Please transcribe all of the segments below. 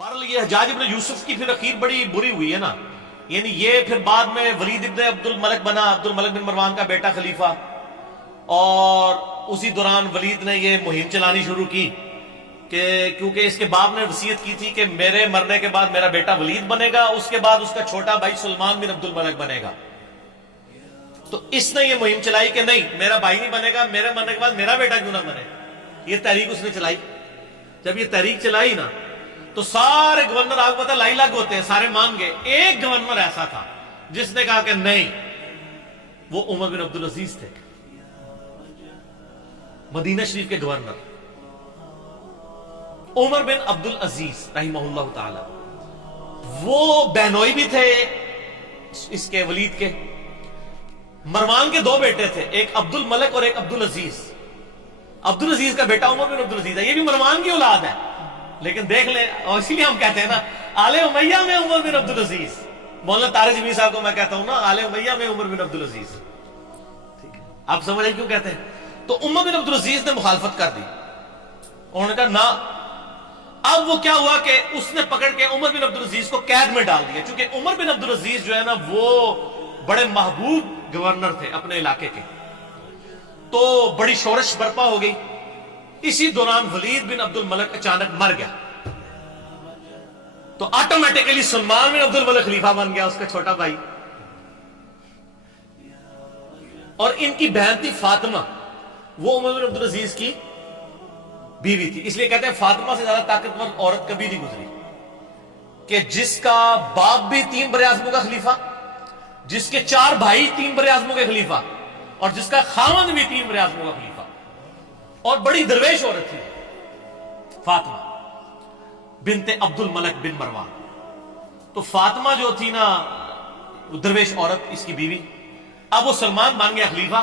बहरहाल ये हज्जाज इब्न यूसुफ की फिर अखीर बड़ी बुरी हुई है ना, यानी ये फिर बाद में वलीद इब्न अब्दुल मलिक बना, अब्दुल मलिक बिन मरवान का बेटा खलीफा, और उसी दौरान वलीद ने ये मुहिम चलानी शुरू की कि क्योंकि इसके बाप ने वसीयत की थी कि मेरे मरने के बाद मेरा बेटा वलीद बनेगा, उसके बाद उसका छोटा भाई सुलेमान बिन अब्दुल मलिक बनेगा। तो इसने ये मुहिम चलाई कि नहीं, मेरा भाई नहीं बनेगा, मेरे मरने के बाद मेरा बेटा क्यों ना बने। ये तहरीक उसने चलाई। जब ये तहरीक चलाई ना तो सारे गवर्नर, आपको पता लाई लाग होते हैं, सारे मान गए। एक गवर्नर ऐसा था जिसने कहा कि नहीं, वो उमर बिन अब्दुल अजीज थे, मदीना शरीफ के गवर्नर उमर बिन अब्दुल अजीज रहिमहुल्लाह ताला। वो बहनोई भी थे इसके वलीद के। मरवान के दो बेटे थे, एक अब्दुल मलिक और एक अब्दुल अजीज। अब्दुल अजीज का बेटा उमर बिन अब्दुल अजीज है, ये भी मरवान की औलाद है। लेकिन देख ले, और इसीलिए हम कहते हैं ना आले उमैया में उमर बिन अब्दुल अजीज। मौलाना तारिक जमीर साहब को मैं कहता हूं ना आले उमैया में उमर बिन अब्दुल अजीज। ठीक है, आप समझ रहे क्यों कहते हैं। तो उमर बिन अब्दुल अजीज ने मुखालफत कर दी। उन्होंने कहा ना। अब वो क्या हुआ कि उसने पकड़ के उमर बिन अब्दुल अजीज को कैद में डाल दिया, क्योंकि उमर बिन अब्दुल अजीज जो है ना वो बड़े महबूब गवर्नर थे अपने इलाके के। तो बड़ी शोरश बर्पा हो गई। इसी दौरान वलीद बिन अब्दुल मलिक अचानक मर गया, तो ऑटोमेटिकली सुलेमान बिन अब्दुल मलिक खलीफा बन गया, उसका छोटा भाई। और इनकी बहन थी फातिमा, वो उमर बिन अब्दुल अजीज की बीवी थी। इसलिए कहते हैं फातिमा से ज्यादा ताकतवर औरत कभी नहीं गुजरी, कि जिसका बाप भी 3 बरे-ए-आज़मों का खलीफा, जिसके 4 भाई 3 बरे-ए-आज़मों के खलीफा, और जिसका खामन भी 3 बरे-ए-आज़मों का खलीफा। और बड़ी दरवेश औरत थी फातिमा बिनते अब्दुल मलिक बिन मरवान। तो फातिमा जो थी ना दरवेश औरत, इसकी बीवी। अब वो सुलेमान बन गया खलीफा।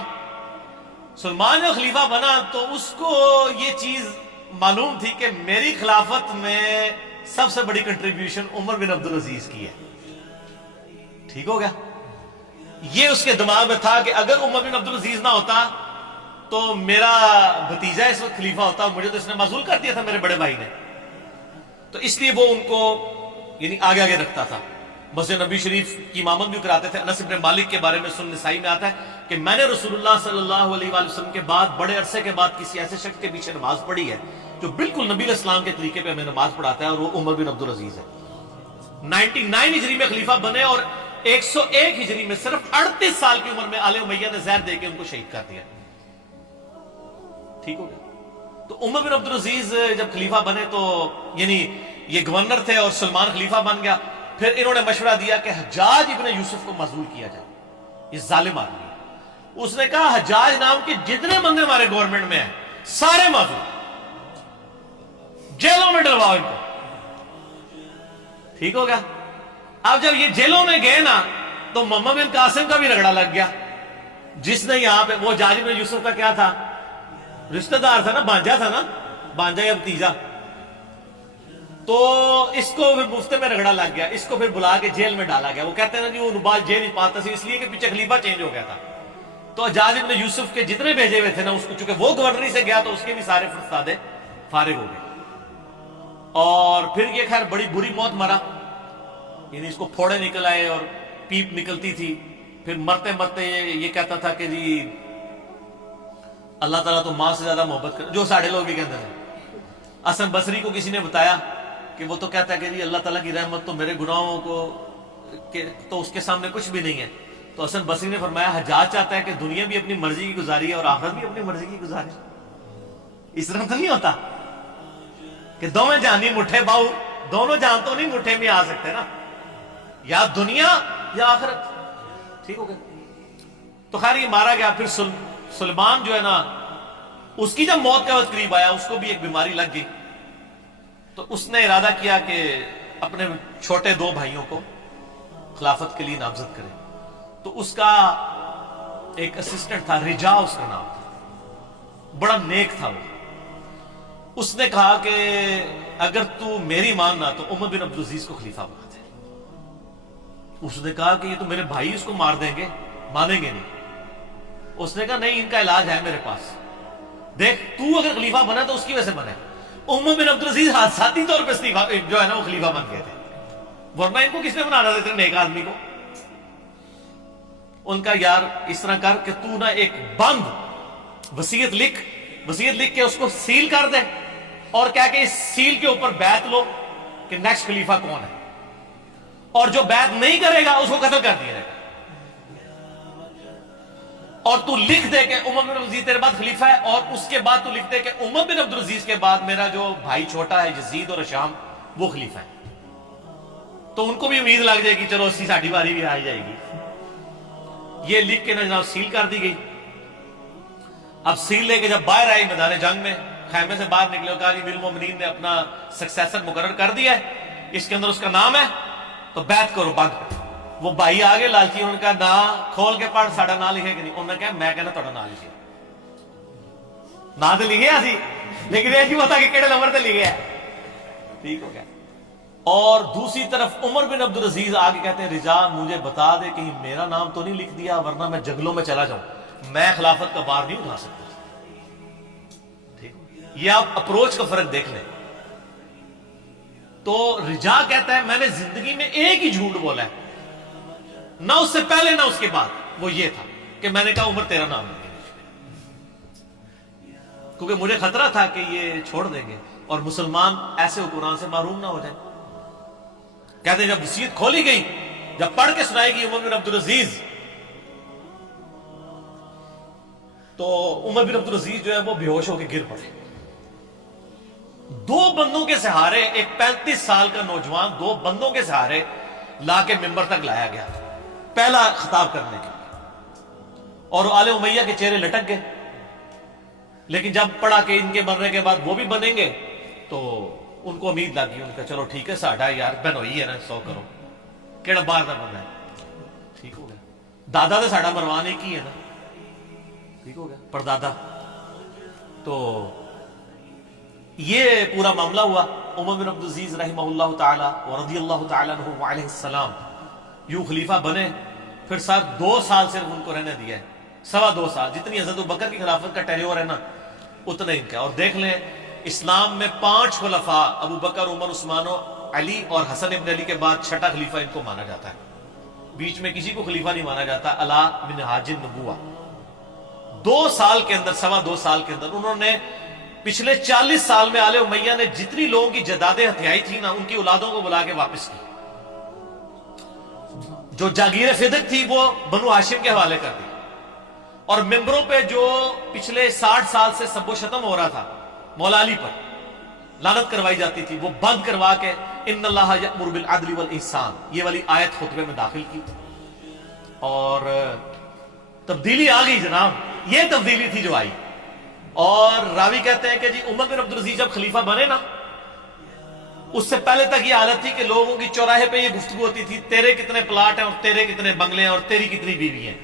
सुलेमान जो खलीफा बना तो उसको ये चीज मालूम थी कि मेरी खिलाफत में सबसे बड़ी कंट्रीब्यूशन उमर बिन अब्दुल अजीज की है। ठीक हो गया। ये उसके दिमाग में था कि अगर उमर बिन अब्दुल अजीज ना होता तो मेरा भतीजा इस वक्त खलीफा होता, और मुझे तो इसने माजूल कर दिया था मेरे बड़े भाई ने। तो इसलिए वो उनको यानी आगे आगे रखता था। मस्जिद नबी शरीफ की इमामत भी कराते थे। अनस इब्न मालिक के बारे में सुनन नसाई में आता है कि मैंने रसूलुल्लाह सल्लल्लाहु अलैहि वसल्लम के बाद बड़े अरसे के बाद किसी ऐसे शख्स के पीछे नमाज पढ़ी है जो बिल्कुल नबी इस्लाम के तरीके पे हमें नमाज पढ़ाता है, और वो उमर बिन अब्दुल अजीज है। 99 हिजरी में खलीफा बने, और 101 हिजरी में सिर्फ 38 साल की उम्र में आले उमैया ने जहर देके उनको शहीद कर दिया। ठीक हो गया। तो उमर बिन अब्दुल अजीज जब खलीफा बने तो यानी ये गवर्नर थे और सुलेमान खलीफा बन गया। फिर इन्होंने मशवरा दिया कि हज्जाज इब्न यूसुफ को मजूल किया जाए, ये जालिम आदमी है। उसने कहा हज्जाज नाम के जितने बंदे हमारे गवर्नमेंट में हैं सारे मजूल, जेलों में डलवाओ इनको। ठीक हो गया। अब जब ये जेलों में गए ना तो मोहम्मद बिन कासिम का भी रगड़ा लग गया, जिसने यहां पे, वो हज्जाज इब्न यूसुफ का क्या था, रिश्तेदार था ना, भांजा था ना, भांजा या भतीजा। तो इसको फिर मुफ्ते में रगड़ा लग गया, इसको फिर बुला के जेल में डाला गया। वो कहते हैं ना जी वो नुबाल जेल नहीं पाता था, इसलिए कि पीछे खलीफा चेंज हो गया था। तो हज्जाज इब्न यूसुफ के जितने भेजे हुए थे ना उसको, चूंकि वो गवर्नरी से गया तो उसके भी सारे फरसादे फारिग हो गए। और फिर ये खैर बड़ी बुरी मौत मरा, यानी इसको फोड़े निकल आए और पीप निकलती थी। फिर मरते मरते ये कहता था कि जी अल्लाह ताला तो मां से ज्यादा मोहब्बत कर, जो साढ़े लोग भी कहते हैं। हसन बसरी को किसी ने बताया कि वो तो कहता है कि जी अल्लाह ताला की रहमत तो मेरे गुनाहों को तो उसके सामने कुछ भी नहीं है। तो हसन बसरी ने फरमाया हज्जाज चाहता है कि दुनिया भी अपनी मर्जी की गुजारी है और आखिरत भी अपनी मर्जी की गुजारी। इस तरह तो नहीं होता कि दोनों जानी मुठ्ठे बाऊ, दोनों जान तो नहीं मुठ्ठे में आ सकते ना, या दुनिया या आखिरत। ठीक हो गया। तो खैर ये मारा गया। फिर सुलेमान जो है ना, उसकी जब मौत का वक्त करीब आया, उसको भी एक बीमारी लग गई। तो उसने इरादा किया कि अपने छोटे 2 भाइयों को खिलाफत के लिए नामजद करे। तो उसका एक असिस्टेंट था, रिजा उसका नाम था, बड़ा नेक था वो। उसने कहा कि अगर तू मेरी मानना तो उमर बिन अब्दुल अजीज को खलीफा बना दे। उसने कहा कि ये तो मेरे भाई इसको मार देंगे, मानेंगे नहीं। उसने कहा नहीं, इनका इलाज है मेरे पास, देख तू अगर खलीफा बना तो उसकी वजह से बने, عمر بن عبدالعزیز حادثاتی طور پہ جو ہے نا وہ خلیفہ بن گئے تھے، ورنہ ان کو کس نے بنانا تھا اتنے نیک آدمی کو؟ ان کا یار اس طرح کر کہ تو نہ ایک بند وصیت لکھ کے اس کو سیل کر دے، اور کہہ کہ اس سیل کے اوپر بیعت لو کہ نیکسٹ خلیفہ کون ہے، اور جو بیعت نہیں کرے گا اس کو قتل کر دیا جائے گا، اور تو لکھ دے کہ عمر بن عبدالعزیز تیرے بعد خلیفہ ہے، اور اس کے بعد تو لکھ دے کہ عمر بن عبدالعزیز کے بعد میرا جو بھائی چھوٹا ہے یزید اور ہشام وہ خلیفہ ہے۔ تو ان کو بھی امید لگ جائے گی چلو اسی ساڑھی باری بھی آ جائے گی۔ یہ لکھ کے جناب سیل کر دی گئی۔ اب سیل لے کے جب باہر آئی میدان جنگ میں، خیمے سے باہر نکلے اور کہا جی امیر المومنین نے اپنا سکسیسر مقرر کر دیا ہے، اس کے اندر اس کا نام ہے، تو بیعت کرو بند۔ وہ بھائی آگے لالچی، انہوں نے کہا نا کھول کے پڑھ ساڑھا نہ لکھے کہ نہیں، انہوں نے کہا میں کہنا توڑا نہ لکھے، نہ تو لکھے سی لیکن یہ نہیں پتا کہ کیڑے نمبر تے لکھے ہے، ٹھیک ہو گیا۔ اور دوسری طرف عمر بن عبدالعزیز آگے کہتے ہیں رضا مجھے بتا دے کہیں میرا نام تو نہیں لکھ دیا ورنہ میں جنگلوں میں چلا جاؤں، میں خلافت کا بار نہیں اٹھا سکتا۔ ٹھیک، یہ آپ اپروچ کا فرق دیکھ لیں۔ تو رجا کہتا ہے میں نے زندگی میں ایک ہی جھوٹ بولا ہے، نہ اس سے پہلے نہ اس کے بعد، وہ یہ تھا کہ میں نے کہا عمر تیرا نام لکھ، کیونکہ مجھے خطرہ تھا کہ یہ چھوڑ دیں گے اور مسلمان ایسے حکمران سے محروم نہ ہو جائیں۔ کہتے ہیں جب وصیت کھولی گئی، جب پڑھ کے سنائی گئی عمر بن عبدالعزیز، تو عمر بن عبدالعزیز جو ہے وہ بے ہوش ہو کے گر پڑے۔ دو بندوں کے سہارے، ایک 35 سال کا نوجوان 2 بندوں کے سہارے لا کے ممبر تک لایا گیا پہلا خطاب کرنے کے لیے، اور آل امیہ کے چہرے لٹک گئے۔ لیکن جب پڑھا کہ ان کے مرنے کے بعد وہ بھی بنیں گے تو ان کو امید لگی، ان کا چلو ٹھیک ہے ساڑھا یار بہن ہوئی ہے نا 100 کرو کیڑا باہر نہ بننا ہے، ٹھیک ہو گیا۔ دادا تو ساڑھا مروانے کی ہے نا، ٹھیک ہو گیا، پردادا۔ تو یہ پورا معاملہ ہوا۔ عمر بن عبدالعزیز رحمہ اللہ تعالی ورضی اللہ تعالی عنہ علیہ السلام یوں خلیفہ بنے۔ پھر سر 2 سال صرف ان کو رہنے دیا ہے، 2.25 سال، جتنی حضرت ابوبکر کی خلافت کا ٹینیور ہے نا اتنا ان کا۔ اور دیکھ لیں اسلام میں 5 خلفاء ابو بکر، عمر، عثمان و علی اور حسن ابن علی کے بعد 6ٹھا خلیفہ ان کو مانا جاتا ہے، بیچ میں کسی کو خلیفہ نہیں مانا جاتا، علی بن حاج النبوہ۔ 2 سال کے اندر، 2.25 سال کے اندر انہوں نے پچھلے 40 سال میں آل امیہ نے جتنی لوگوں کی جدادیں ہتھیائی تھی نا ان کی اولادوں کو بلا کے واپس کی، جو جاگیر فدق تھی وہ بنو ہاشم کے حوالے کر دی، اور ممبروں پہ جو پچھلے 60 سال سے سب و شتم ہو رہا تھا مولا علی پر، لعنت کروائی جاتی تھی، وہ بند کروا کے ان اللہ یأمر بالعدل والاحسان یہ والی آیت خطبے میں داخل کی، اور تبدیلی آ گئی جناب۔ یہ تبدیلی تھی جو آئی۔ اور راوی کہتے ہیں کہ جی عمر بن عبدالعزیز جب خلیفہ بنے نا، اس سے پہلے تک یہ حالت تھی کہ لوگوں کی چوراہے پہ یہ گفتگو ہوتی تھی تیرے کتنے پلاٹ ہیں اور تیرے کتنے بنگلے ہیں اور تیری کتنی بیوی ہیں۔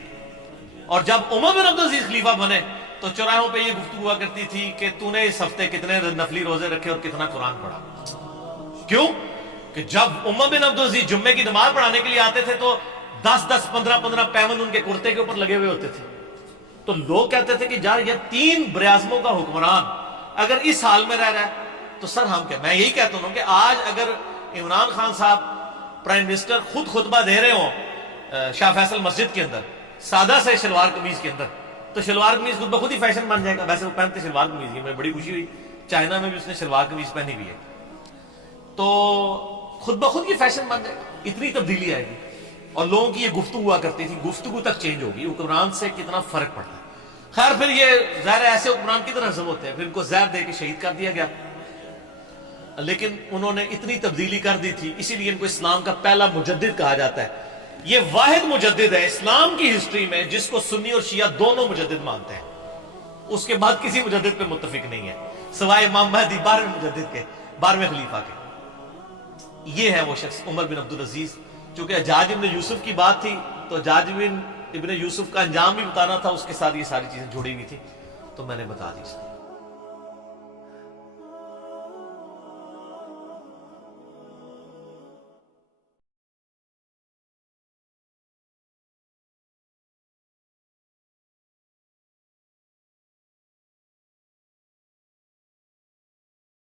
اور جب عمر بن عبدالعزیز خلیفہ بنے تو چوراہوں پہ یہ گفتگو ہوا کرتی تھی کہ تو نے اس ہفتے کتنے نفلی روزے رکھے اور کتنا قرآن پڑھا۔ کیوں کہ جب عمر بن عبدالعزیز جمعے کی نماز پڑھانے کے لیے آتے تھے تو 10 15 پیون ان کے کرتے کے اوپر لگے ہوئے ہوتے تھے۔ تو لوگ کہتے تھے کہ یار یہ 3 براعظموں کا حکمران اگر اس حال میں رہ رہا ہے تو سر ہم کیا۔ میں یہی کہتا ہوں کہ آج اگر عمران خان صاحب پرائم منسٹر خود خطبہ دے رہے ہوں شاہ فیصل مسجد کے اندر سادہ سے شلوار قمیض کے اندر، تو شلوار قمیض خود بخود ہی فیشن بن جائے گا۔ ویسے وہ پہنتے شلوار قمیض ہی، مجھے بڑی خوشی ہوئی چائنا میں بھی اس نے شلوار قمیض پہنی ہوئی ہے، تو خود بخود کی فیشن بن جائے گا، اتنی تبدیلی آئے گی۔ اور لوگوں کی یہ گفتگو ہوا کرتی تھی، گفتگو تک چینج ہوگی، حکمران سے کتنا فرق پڑتا ہے۔ خیر پھر یہ ظاہر ایسے حکمران کدھر ہضم ہوتے ہیں، پھر ان کو زہر دے کے شہید کر دیا گیا، لیکن انہوں نے اتنی تبدیلی کر دی تھی، اسی لیے ان کو اسلام کا پہلا مجدد کہا جاتا ہے۔ یہ واحد مجدد ہے اسلام کی ہسٹری میں جس کو سنی اور شیعہ دونوں مجدد مانتے ہیں، اس کے بعد کسی مجدد پہ متفق نہیں ہے سوائے امام مہدی 12ویں مجدد کے، 12ویں خلیفہ کے۔ یہ ہے وہ شخص عمر بن عبدالعزیز۔ چونکہ حجاج ابن یوسف کی بات تھی تو حجاج ابن یوسف کا انجام بھی بتانا تھا، اس کے ساتھ یہ ساری چیزیں جڑی ہوئی تھی، تو میں نے بتا دی۔